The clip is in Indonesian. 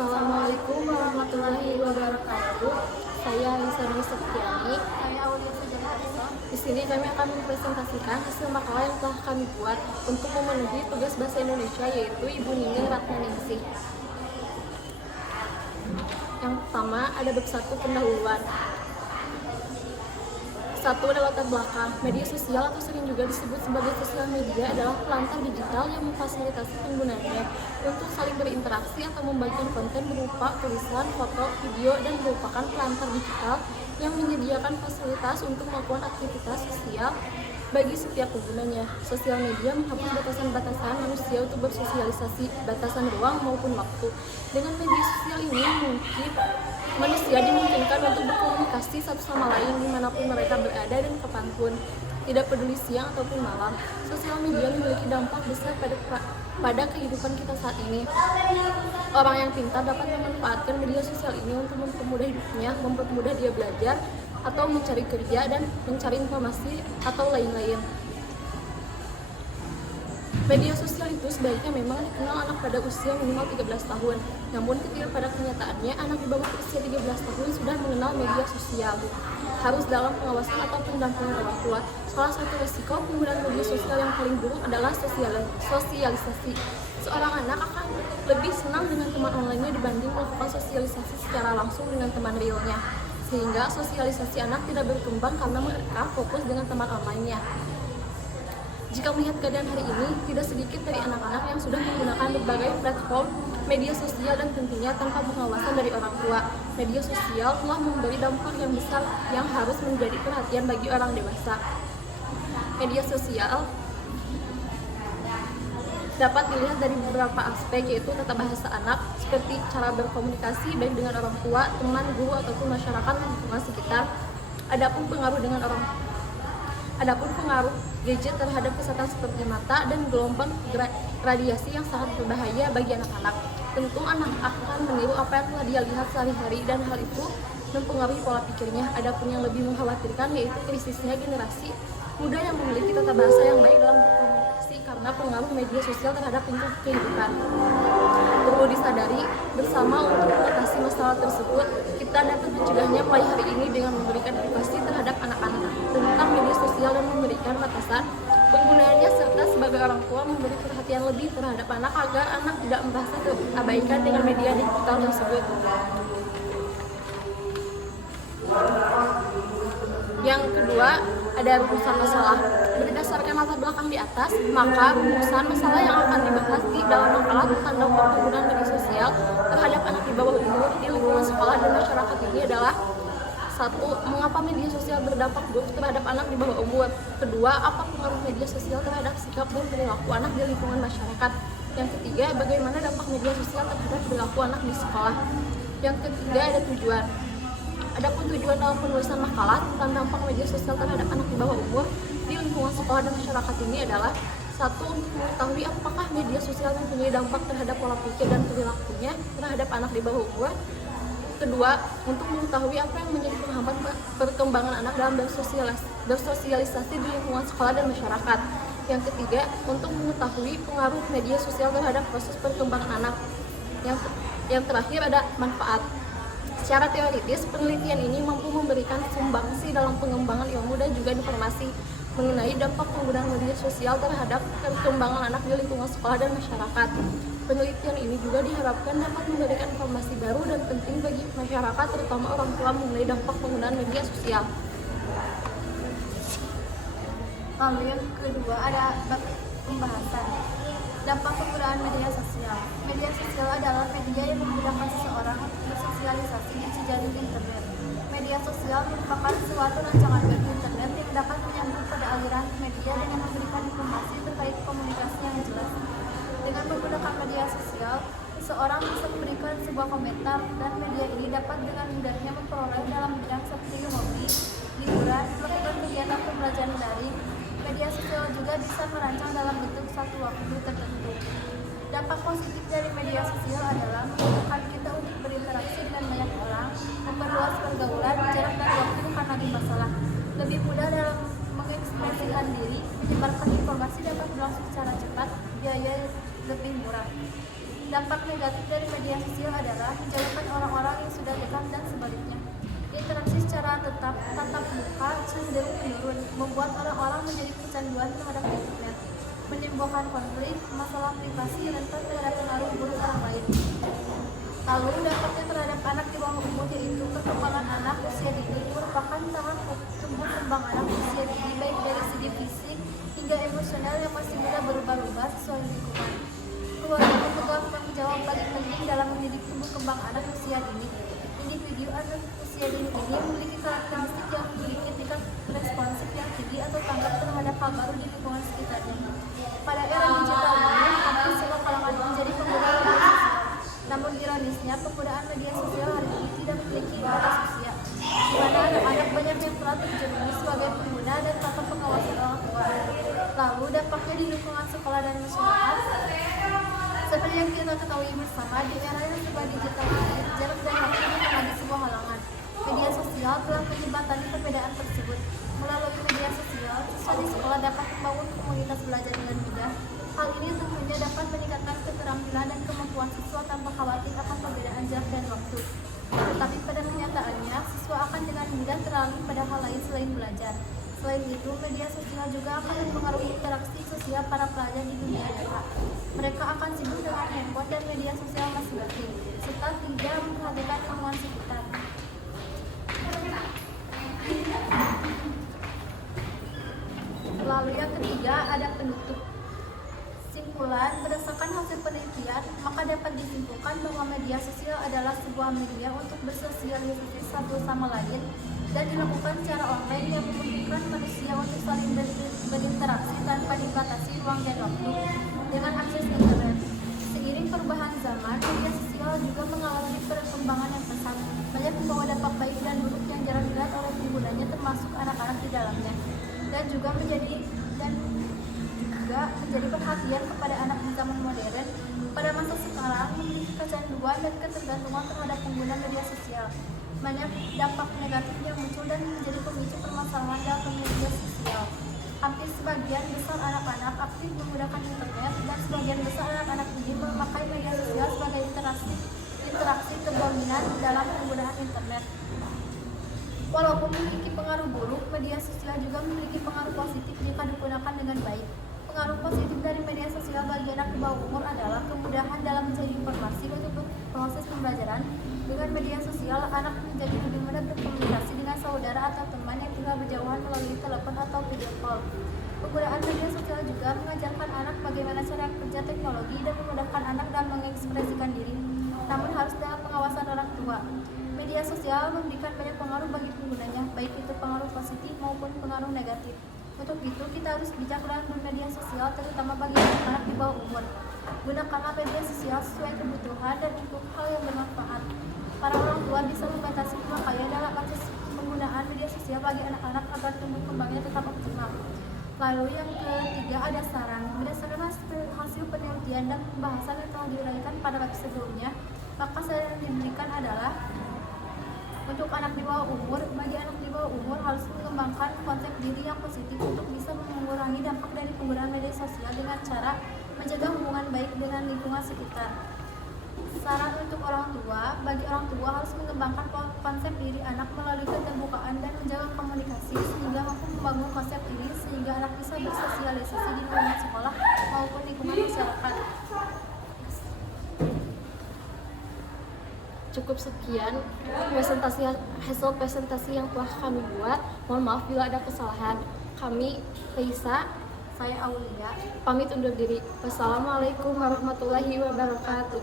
Assalamualaikum warahmatullahi wabarakatuh. Saya Alisa Dwi Septiani. Saya Aulia Sujarto. Di sini kami akan mempresentasikan hasil makalah yang telah kami buat untuk memenuhi tugas bahasa Indonesia, yaitu Ibu Nining Ratnaningsih. Yang pertama ada bab 1 pendahuluan. 1 adalah latar belakang. Media sosial atau sering juga disebut sebagai sosial media adalah pelantar digital yang memfasilitasi penggunanya untuk saling berinteraksi atau membagikan konten berupa tulisan, foto, video, dan merupakan pelantar digital yang menyediakan fasilitas untuk melakukan aktivitas sosial bagi setiap penggunanya. Sosial media menghapus batasan-batasan manusia untuk bersosialisasi, batasan ruang maupun waktu. Dengan media sosial ini manusia dimungkinkan untuk berkomunikasi satu sama lain dimanapun mereka berada dan kapanpun, tidak peduli siang ataupun malam. Sosial media memiliki dampak besar pada kehidupan kita saat ini. Orang yang pintar dapat memanfaatkan media sosial ini untuk mempermudah hidupnya, mempermudah dia belajar atau mencari kerja dan mencari informasi atau lain-lain. Media sosial itu sebaiknya memang dikenal anak pada usia minimal 13 tahun. Namun ketika pada kenyataannya anak di bawah usia 13 tahun sudah mengenal media sosial. Harus dalam pengawasan atau pendampingan orang tua. Salah satu risiko penggunaan media sosial yang paling buruk adalah sosialisasi. Seorang anak akan lebih senang dengan teman online-nya dibanding melakukan sosialisasi secara langsung dengan teman realnya. Sehingga sosialisasi anak tidak berkembang karena mereka fokus dengan teman online-nya. Jika melihat keadaan hari ini, tidak sedikit dari anak-anak yang sudah menggunakan berbagai platform media sosial dan tentunya tanpa pengawasan dari orang tua. Media sosial telah memberi dampak yang besar yang harus menjadi perhatian bagi orang dewasa. Media sosial dapat dilihat dari beberapa aspek, yaitu tata bahasa anak, seperti cara berkomunikasi baik dengan orang tua, teman, guru, ataupun masyarakat lingkungan sekitar. Adapun pengaruh gadget terhadap kesehatan seperti mata dan gelombang radiasi yang sangat berbahaya bagi anak-anak. Tentu anak akan meniru apa yang telah dia lihat sehari-hari dan hal itu mempengaruhi pola pikirnya. Adapun yang lebih mengkhawatirkan yaitu krisisnya generasi muda yang memiliki tata bahasa yang baik dalam berkomunikasi karena pengaruh media sosial terhadap lingkup kehidupan. Perlu disadari bersama untuk mengatasi masalah tersebut, kita dapat mencegahnya mulai hari ini dengan memberikan edukasi terhadap anak-anak tentang media sosial dan memberikan batasan penggunaannya, serta sebagai orang tua memberi perhatian lebih terhadap anak agar anak tidak merasa terabaikan dengan media digital tersebut. Yang kedua, ada rumusan masalah. Berdasarkan latar belakang di atas, maka rumusan masalah yang akan dibahas di dalam makalah tentang dampak penggunaan media sosial terhadap anak di bawah umur di lingkungan sekolah dan masyarakat ini adalah: 1. Mengapa media sosial berdampak buruk terhadap anak di bawah umur? Kedua, apa pengaruh media sosial terhadap sikap dan perilaku anak di lingkungan masyarakat? Yang ketiga, bagaimana dampak media sosial terhadap perilaku anak di sekolah? Yang ketiga, ada tujuan. Adapun tujuan dalam penulisan makalah tentang dampak media sosial terhadap anak di bawah umur di lingkungan sekolah dan masyarakat ini adalah: 1. Untuk mengetahui apakah media sosial mempunyai dampak terhadap pola pikir dan perilakunya terhadap anak di bawah umur. Kedua, untuk mengetahui apa yang menjadi penghambat perkembangan anak dalam bersosialisasi di lingkungan sekolah dan masyarakat. Yang ketiga, untuk mengetahui pengaruh media sosial terhadap proses perkembangan anak. Yang terakhir ada manfaat. Secara teoritis, penelitian ini mampu memberikan sumbangsi dalam pengembangan ilmu dan juga informasi mengenai dampak penggunaan media sosial terhadap perkembangan anak di lingkungan sekolah dan masyarakat. Penelitian ini juga diharapkan dapat memberikan informasi baru dan penting bagi masyarakat, terutama orang tua, mengenai dampak penggunaan media sosial. Lalu yang kedua ada pembahasan dampak penggunaan media sosial. Media sosial adalah media yang memudahkan seseorang untuk bersosialisasi di jejaring internet. Media sosial merupakan suatu rancangan web internet yang dapat menyambung pada aliran media dengan memberikan informasi terkait komunikasi yang jelas. Dengan menggunakan media sosial, seseorang bisa memberikan sebuah komentar, dan media ini dapat dengan mudahnya memperoleh dalam bidang seperti hobi, liburan, melakukan kegiatan pembelajaran daring. Media sosial juga bisa merancang dalam bentuk satu waktu tertentu. Dampak positif dari media sosial adalah memudahkan kita untuk berinteraksi dengan banyak orang, memperluas pergaulan, jarak dan waktu karena masalah, lebih mudah dalam mengekspresikan diri, menyebarkan informasi dapat berlangsung secara cepat, biaya lebih murah. Dampak negatif dari media sosial adalah menjauhkan orang-orang yang sudah dekat dan sebaliknya. Interaksi secara tatap muka cenderung menurun, membuat orang-orang menjadi kecanduan terhadap internet, menimbulkan konflik, masalah privasi, rentan terhadap pengaruh buruk orang lain. Lalu dampaknya terhadap anak di bawah umur yaitu perkembangan anak usia dini merupakan tahap tumbuh kembang anak usia dini baik dari segi fisik hingga emosional yang masih mudah berubah-ubah sesuai lingkungan. Keluarga memegang tanggung jawab paling penting dalam mendidik tumbuh kembang anak usia dini. Individu anak usia dini ini memiliki karakteristik yang memiliki tingkat responsif yang tinggi atau tanggap terhadap hal baru di lingkungan sekitarnya. Pada era digital ini, hampir semua kalangan menjadi pengguna media sosial. Namun ironisnya, penggunaan media sosial hari ini tidak memiliki batas usia, di mana anak-anak banyak yang telah terjerumus sebagai pengguna dan tanpa pengawasan orang tua. Lalu dampaknya di lingkungan sekolah dan masyarakat. Seperti yang kita ketahui bersama, di era yang serba digital ini, jarak dan waktu bukan lagi sebuah halangan. Media sosial telah menjembatani perbedaan tersebut. Melalui media sosial, siswa di sekolah dapat membangun komunitas belajar dengan mudah. Hal ini tentunya dapat meningkatkan keterampilan dan kemampuan siswa tanpa khawatir akan perbedaan jarak dan waktu. Tetapi pada kenyataannya, siswa akan dengan mudah teralih pada hal lain selain belajar. Selain itu, media sosial juga akan mempengaruhi interaksi sosial para pelajar di dunia nyata. Mereka akan sibuk dengan handphone dan media sosial masing-masing, serta tidak memperhatikan lingkungan sekitar. Lalu yang ketiga, ada penutup. Simpulan, berdasarkan hasil penelitian, maka dapat disimpulkan bahwa media sosial adalah sebuah media untuk bersosialisasi satu sama lain dan dilakukan secara online yang memungkinkan manusia untuk saling berinteraksi tanpa dibatasi ruang dan waktu dengan akses internet. Seiring perubahan zaman, media sosial juga mengalami perkembangan yang pesat. Banyak membawa dampak baik dan buruk yang jarang dilihat oleh penggunanya, termasuk anak-anak di dalamnya, dan juga menjadi perhatian kepada anak di zaman modern. Pada masa sekarang memiliki kecanduan dan ketergantungan terhadap pengguna media sosial. Banyak dampak negatif yang muncul dan menjadi pemicu permasalahan dalam media sosial. Hampir sebagian besar anak-anak aktif menggunakan internet dan sebagian besar anak-anak ini memakai media sosial sebagai interaksi kedominan dalam penggunaan internet. Walaupun memiliki pengaruh buruk, media sosial juga memiliki pengaruh positif jika digunakan dengan baik. Pengaruh positif dari media sosial bagi anak di bawah umur adalah kemudahan dalam mencari informasi untuk proses pembelajaran. Dengan media sosial, anak menjadi lebih mudah berkomunikasi dengan saudara atau teman yang tinggal berjauhan melalui telepon atau video call. Penggunaan media sosial juga mengajarkan anak bagaimana cara kerja teknologi dan memudahkan anak dalam mengekspresikan diri, namun harus dengan pengawasan orang tua. Media sosial memberikan banyak pengaruh bagi penggunanya, baik itu pengaruh positif maupun pengaruh negatif. Untuk itu, kita harus bijak dalam bermedia sosial, terutama bagi anak-anak di bawah umur. Gunakanlah media sosial sesuai kebutuhan dan untuk hal yang bermanfaat. Para orang tua bisa membatasi pemakaian dalam akses penggunaan media sosial bagi anak-anak agar tumbuh kembangnya tetap optimal. Lalu yang ketiga, ada saran. Berdasarkan hasil penelitian dan pembahasan yang telah diuraikan pada web sebelumnya, maka saran yang diberikan adalah untuk anak di bawah umur, bagi anak di bawah umur harus mengembangkan konsep diri yang positif untuk bisa mengurangi dampak dari penggunaan media sosial dengan cara menjaga hubungan baik dengan lingkungan sekitar. Saran untuk orang tua, bagi orang tua harus mengembangkan konsep diri anak melalui keterbukaan dan menjaga komunikasi sehingga mampu membangun konsep ini sehingga anak bisa bersosialisasi di lingkungan sekolah maupun lingkungan masyarakat. Cukup sekian hasil presentasi yang telah kami buat. Mohon maaf bila ada kesalahan. Kami, Raisa, Saya Aulia. pamit undur diri. Wassalamualaikum warahmatullahi wabarakatuh.